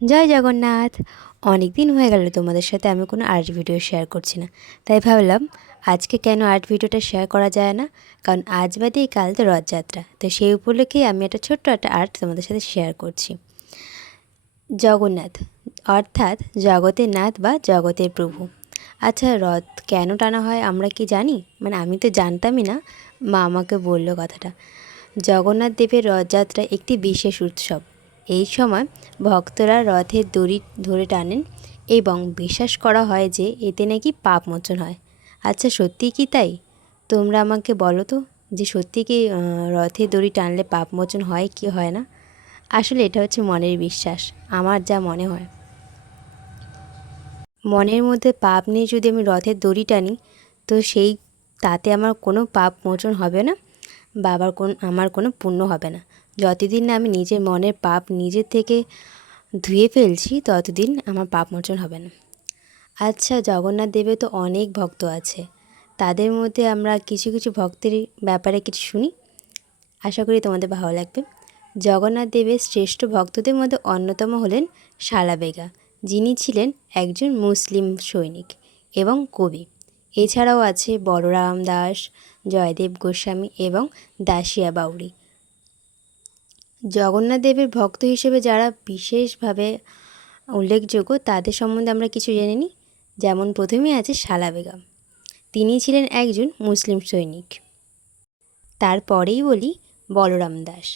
জয় জগন্নাথ। অনেক দিন হয়ে গেল তোমাদের সাথে আমি কোনো আর্ট ভিডিও শেয়ার করছি না, তাই ভাবলাম আজকে কেন আর্ট ভিডিওটা শেয়ার করা যায় না। কারণ আজ বাদেই কাল তো রথযাত্রা, তো সেই উপলক্ষেই আমি একটা ছোট্ট আর্ট তোমাদের সাথে শেয়ার করছি। জগন্নাথ অর্থাৎ জগতের নাথ বা জগতের প্রভু। আচ্ছা, রথ কেন টানা হয় আমরা কি জানি? আমি তো জানতামই না, মা আমাকে বললো কথাটা। জগন্নাথ দেবের রথযাত্রা একটি বিশেষ উৎসব। এই সময় ভক্তরা রথের দড়ি ধরে টানেন এবং বিশ্বাস করা হয় যে এতে নাকি পাপ মোচন হয়। আচ্ছা, সত্যি কি তাই? তোমরা আমাকে বলো তো, যে সত্যি কি রথের দড়ি টানলে পাপ মোচন হয় কি হয় না? আসলে এটা হচ্ছে মনের বিশ্বাস, আমার যা মনে হয়। মনের মধ্যে পাপ নিয়ে যদি আমি রথের দড়ি টানি, তো তাতে আমার কোনো পাপ মোচন হবে না বা আমার কোনো পুণ্য হবে না। যতদিন না আমি নিজের মনের পাপ নিজের থেকে ধুয়ে ফেলছি, ততদিন আমার পাপ মোচন হবে না। আচ্ছা, জগন্নাথ দেবের তো অনেক ভক্ত আছে, তাদের মধ্যে আমরা কিছু কিছু ভক্তের ব্যাপারে কিছু শুনি, আশা করি তোমাদের ভালো লাগবে। জগন্নাথ দেবের শ্রেষ্ঠ ভক্তদের মধ্যে অন্যতম হলেন শালাবেগা, যিনি ছিলেন একজন মুসলিম সৈনিক এবং কবি। এছাড়াও আছে বলরাম দাস, জয়দেব গোস্বামী এবং দাসিয়া বাউরি। জগন্নাথ দেবের ভক্ত হিসেবে যারা বিশেষভাবে উল্লেখযোগ্য তাদের সম্বন্ধে আমরা কিছু জেনে নিই। যেমন প্রথমেই আছে শালাবেগম, তিনি ছিলেন একজন মুসলিম সৈনিক। তারপরেই বলি বলরাম দাস,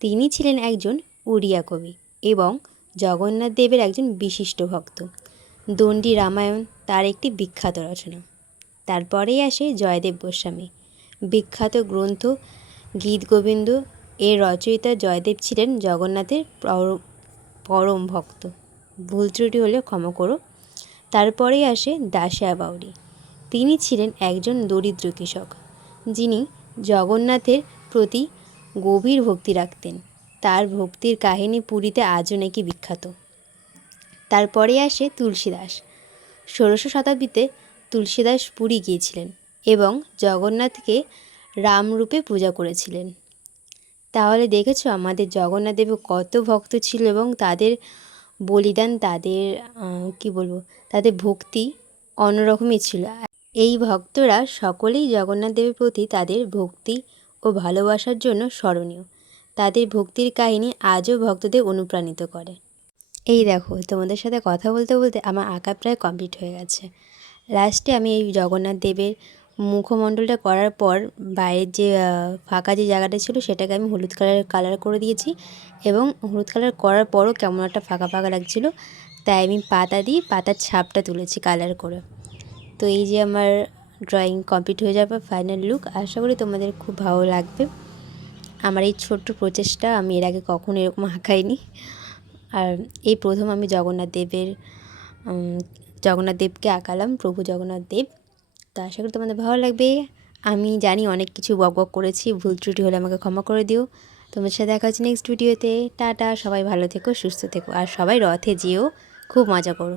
তিনি ছিলেন একজন উড়িয়া কবি এবং জগন্নাথ দেবের একজন বিশিষ্ট ভক্ত। দণ্ডী রামায়ণ তার একটি বিখ্যাত রচনা। তারপরেই আসে জয়দেব গোস্বামী, বিখ্যাত গ্রন্থ গীত গোবিন্দ এর রচয়িতা। জয়দেব ছিলেন জগন্নাথের পরম ভক্ত, ভুল ত্রুটি হলে ক্ষমা করো। তারপরেই আসে দাসিয়া বাউরি, তিনি ছিলেন একজন দরিদ্র কৃষক, যিনি জগন্নাথের প্রতি গভীর ভক্তি রাখতেন। তার ভক্তির কাহিনী পুরীতে আজও নাকি বিখ্যাত। তারপরে আসে তুলসীদাস। 16শ শতাব্দীতে তুলসীদাস পুরী গিয়েছিলেন এবং জগন্নাথকে রামরূপে পূজা করেছিলেন। তাহলে দেখেছো আমাদের জগন্নাথ দেব কত ভক্ত ছিল এবং তাদের বলিদান, তাদের তাদের ভক্তি অন্যরকমই ছিল। এই ভক্তরা সকলেই জগন্নাথ দেবের প্রতি তাদের ভক্তি ও ভালোবাসার জন্য স্মরণীয়। তাদের ভক্তির কাহিনী আজও ভক্তদের অনুপ্রাণিত করে। এই দেখো, তোমাদের সাথে কথা বলতে বলতে আমার আঁকা প্রায় কমপ্লিট হয়ে গেছে। লাস্টে আমি এই জগন্নাথ দেবের মুখমণ্ডলটা করার পর বাইরের যে ফাঁকা যে জায়গাটা ছিল সেটাকে আমি হলুদ কালার করে দিয়েছি এবং হলুদ কালার করার পরও কেমন একটা ফাঁকা ফাঁকা লাগছিলো, তাই আমি পাতা দিয়ে পাতার ছাপটা তুলেছি কালার করে। তো এই যে আমার ড্রয়িং কমপ্লিট হয়ে যাওয়ার পর ফাইনাল লুক, আশা করি তোমাদের খুব ভালো লাগবে। আমার এই ছোট্ট প্রচেষ্টা, আমি এর আগে কখনো এরকম আঁকাইনি। আর এই প্রথম আমি জগন্নাথ দেবকে আঁকালাম, প্রভু জগন্নাথ দেব। তো আশা করি তোমাদের ভালো লাগবে। আমি জানি অনেক কিছু বক করেছি, ভুল ত্রুটি হলে আমাকে ক্ষমা করে দিও। তোমার সাথে দেখা হচ্ছে নেক্সট ভিডিওতে। টাটা, সবাই ভালো থেকো, সুস্থ থেকো, আর সবাই রথে যেও, খুব মজা করো।